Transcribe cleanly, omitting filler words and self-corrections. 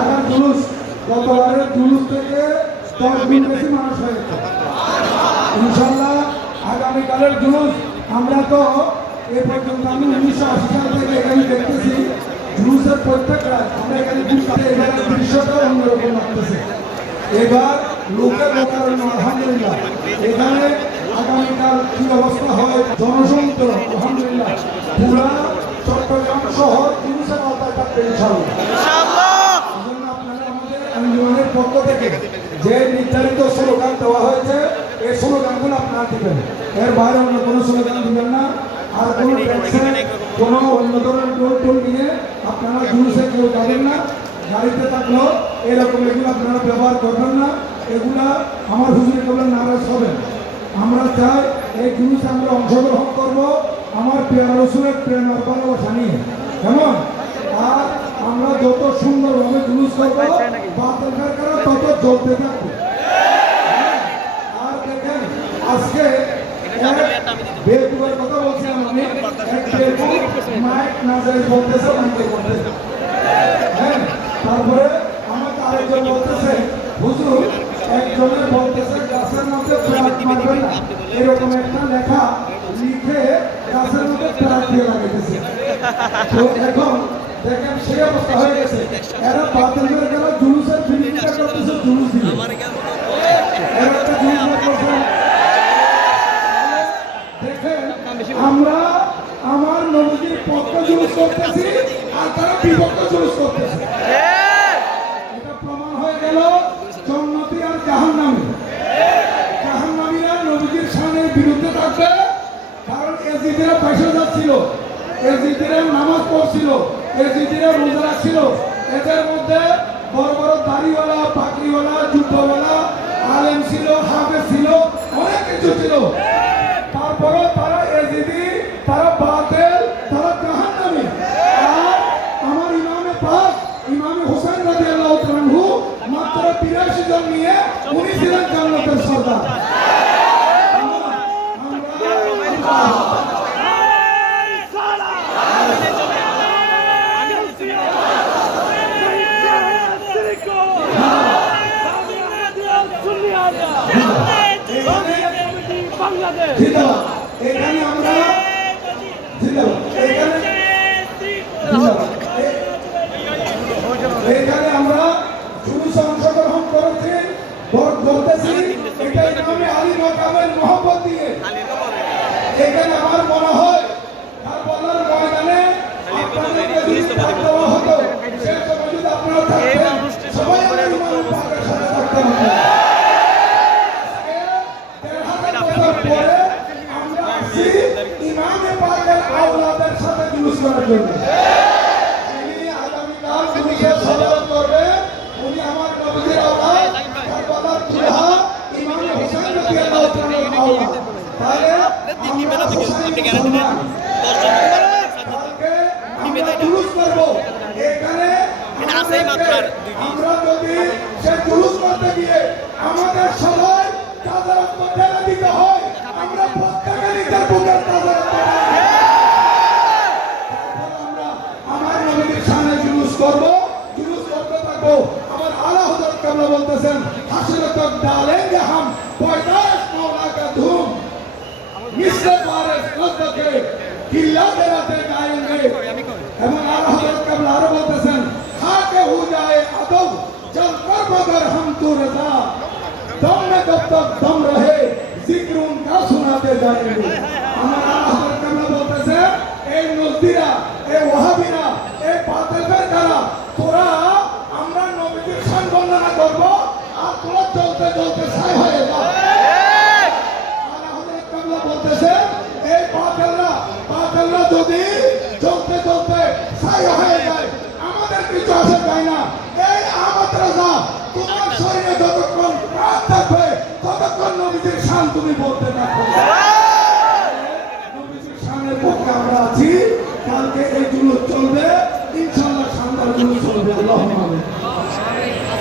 ঢাকার জুলুস গতবারের জুলুস থেকে 10 গুণ বেশি মানুষ হয়েছে। ইনশাল্লাহ আগামীকালের জুলুস আমরা তো এ পর্যন্ত আমি 1980 সাল থেকে এখানে দেখতেছি জুলুসের প্রত্যেক রাত আমরা এখানে এবার দৃশ্যটা অন্যরকম লাগতেছে। এবার লোকের লোকারণ্য আলহামদুলিল্লাহ। এখানে আগামীকাল কি অবস্থা হয় জনসমুদ্র আলহামদুলিল্লাহ পুরা চট্টগ্রাম শহর জুলুসের আওতায় থাকবে ইনশাআল্লাহ। আপনারা আমাদের আন্দোলনের পক্ষ থেকে যে নির্ধারিত স্লোগান দেওয়া হয়েছে এই স্লোগানগুলো আপনারা দিবেন, এর বাইরে অন্য কোনো স্লোগান দিবেন না। আর কোনো কোনো অন্য ধরনের টোল নিয়ে আপনারা জুলুসে কেউ যাবেন না, গাড়িতে থাকলেও এরকম এগুলো আপনারা ব্যবহার করবেন না। এগুলা আমার হুজুরে কেবল নারাজ হবেন। আমরা চাই এই জুলুসে আমরা অংশগ্রহণ করব আমার প্রিয় রসুলের প্রেম আর ভালোবাসা নিয়ে, কেমন? আর আমরা যত সুন্দরভাবে জুলুস করবো বাতিল কারখানা তত জ্বলতে থাকবে। আর দেখেন আজকে বেকুবের কথা বলছিলাম আমি, মাইক না যাই বলতেছে মাইকে বলতেছে। হ্যাঁ, তারপরে আমাকে আরেকজন বলতেছে হুজুর একজনের বলতেছে গাছের মধ্যে প্রাক মারবেন না, এরকম একটা লেখা লিখে গাছের মধ্যে প্রাক দিয়ে লাগাইতেছে। তো এখন দেখেন সেই অবস্থা হয়ে গেছে, এরা বাতিল করে গেল জুলুসের বিরোধিতা করতেছে জুলুস দিয়ে। দেখেন আমরা আমার নবীর পক্ষ জুলুস করতেছি আর তারা বিপক্ষ জুলুস করতেছে। এটা প্রমাণ হয়ে গেল জান্নাতি আর জাহান্নামী। জাহান্নামীরা নবীর শানের বিরুদ্ধে থাকবে, কারণ এজিদেরা পয়সা যাচ্ছিল, এজিদেরা নামাজ পড়ছিল, এজিদেরা রোজা রাখছিল। এদের মধ্যে বড় বড় দাড়িওয়ালা, পাগড়িওয়ালা, যুদ্ধওয়ালা, আলেম ছিল, হাফেজ ছিল, অনেক কিছু ছিল। তারপরে তারা এজিদি, তারা বাতিল, তারা জাহান্নামী। আর আমার ইমামে পাক ইমামে হোসেন রাদিয়াল্লাহু তাআলা আনহু মাত্র 83 জন নিয়ে উনি ছিলেন জান্নাতের সর্দার। এখানে আমরা জুলুসে অংশগ্রহণ করেছি, করতেছি এটা ইমামে আলী মাকামের মহব্বত দিয়ে। এখানে আমার মনে হয় কারবালার ময়দানে আপনাদেরকে যদি দেওয়া হতো, সেই সময় যদি আপনারা থাকতেন সবাই আমার ইমামের পাকের সাথে থাকতেন। ইমামে পাকের আওলাদের সাথে জুলুস করার জন্য তিনি আগামীকাল জুলুসের সমাবেশ করবে। উনি আমার নবীর আওলাদ, কারবালার দুলহা ইমাম হোসেন রাদিয়াল্লাহু তাআলার আওলাদ। তাহলে আমরা জুলুস করব এখানে। আমরা যদি সে জুলুস করতে গিয়ে আমাদের সবাই তাদের ঠেলে দিতে হয়, আমরা প্রত্যেকে নিজের বুকের তাদের আমার নবীর সামনে জুলুস করব, জুলুস করতে থাকবো। আমার আলা হযরত কাবলা বলতেছেন হাসরে তক ডালেंगे हम 45 मौला का धूम मिस्र फारिस लद्दके किला देराते गाएंगे। এবং আলা হযরত কাবলা আরো বলতেছেন खाके हो जाए अदब चल कर मगर हम तो रजा दम में जब तक दम रहे जिक्र उनका सुनाते जाएंगे। আমার আলা হযরত কাবলা বলতেছে এই নজদিরা, এই ওয়াহাবিরা, এই বাতিলদের দ্বারা তোরা আমরা নবীর শান বর্ণনা করব আর তোরা চলতে চলতে ছাই হয়ে যা। আলা হযরত কাবলা বলতেছে এই বাতিলরা যদি চলতে চলতে ছাই হয়ে যায় আমাদের কিছু আসে যায় না। এই আহমদ রাজা তোমার শরীরে যতক্ষণ প্রাণ থাকবে ততক্ষণ নবীর শান তুমি বলতে থাকবে। নবীর শানের পক্ষে আমরা আছি। কালকে এই জুলুস চলবে ইনশাআল্লাহ, শানদার জুলুস চলবে। আল্লাহুম্মা আমিন।